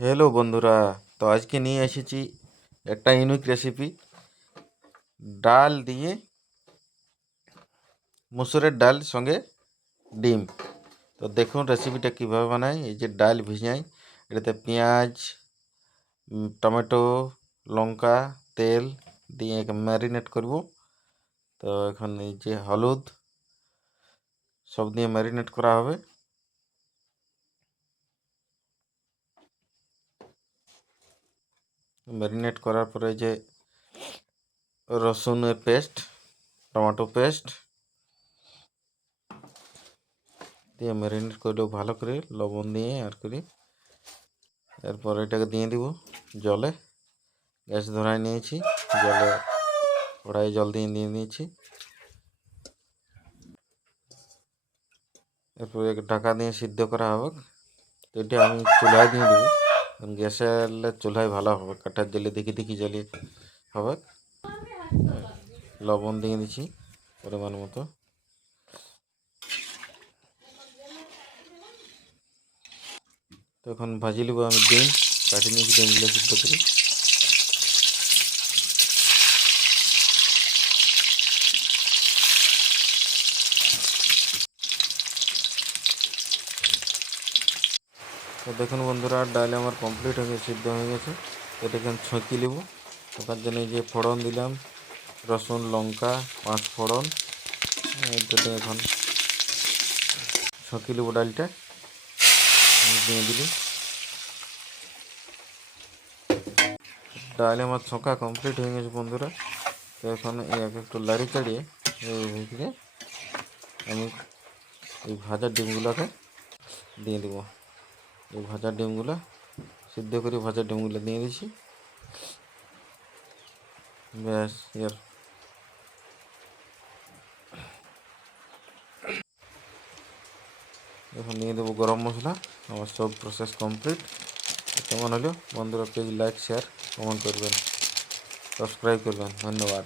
Hello বন্ধুরা, তো আজকে নিয়ে এসেছি একটা ইউনিক রেসিপি। ডাল দিয়ে, মুসুরের ডাল সঙ্গে ডিম। তো দেখুন রেসিপিটা কিভাবে বানাই। এই যে ডাল ভিজাই, এটাতে পেঁয়াজ, টমেটো, লঙ্কা, তেল দিয়ে ম্যারিনেট করব। তো এখন এই যে হলুদ সব দিয়ে ম্যারিনেট করা হবে। ম্যারিনেট করার পরে যে রসুনের পেস্ট, টমেটো পেস্ট দিয়ে ম্যারিনেট করলেও ভালো করে লবণ দিয়ে আর করে, এরপর এটাকে দিয়ে দিব জলে। গ্যাস ধরায় নিয়েছি, জলে কড়াই জল দিয়ে নিয়েছি। এরপর ঢাকা দিয়ে সিদ্ধ করা হবে। তো এটা আমি চুলায় দিয়ে দেবো, কারণ গ্যাসে চুলায় ভালো হবে, কাঠার জলে দেখি দেখি জ্বালিয়ে হবে। লবণ দিয়ে দিচ্ছি পরিমাণ মতো। তো এখন ভাজি নেবো আমি ডিম, কাটি নিয়েছি ডিমগুলো সিদ্ধ করি। তো দেখুন বন্ধুরা, ডাল আমার কমপ্লিট হয়ে গেছে, সিদ্ধ হয়ে গেছে। এটাকে আমি ছঁকি নেব। ওটার জন্য এই যে ফোড়ন দিলাম, রসুন, লঙ্কা, 5 ফোড়ন। এটাতে এখন ছঁকি নেব ডালটা, দিয়ে দিলি। ডাল আমার ছঁকা কমপ্লিট হয়ে গেছে বন্ধুরা। তো এখন একটু লাড়ি চাড়িয়ে এই ভিতরে আমি এই ভাজা ডিমগুলোকে দিয়ে দেবো। এই ভাজা ডিমগুলো সিদ্ধ করে ভাজা ডিমগুলো দিয়ে দিচ্ছি। ব্যাস, এর এখন দিয়ে দেবো গরম মশলা। আমার সব প্রসেস কমপ্লিট। কেমন হলো বন্ধুরা, প্লিজ লাইক, শেয়ার, কমেন্ট করবেন, সাবস্ক্রাইব করবেন। ধন্যবাদ।